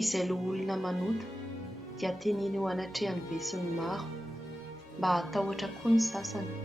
Izay loha olona manoto dia teneny ho anatrehany be sy ny maro mba hatahotra koa ny sasany.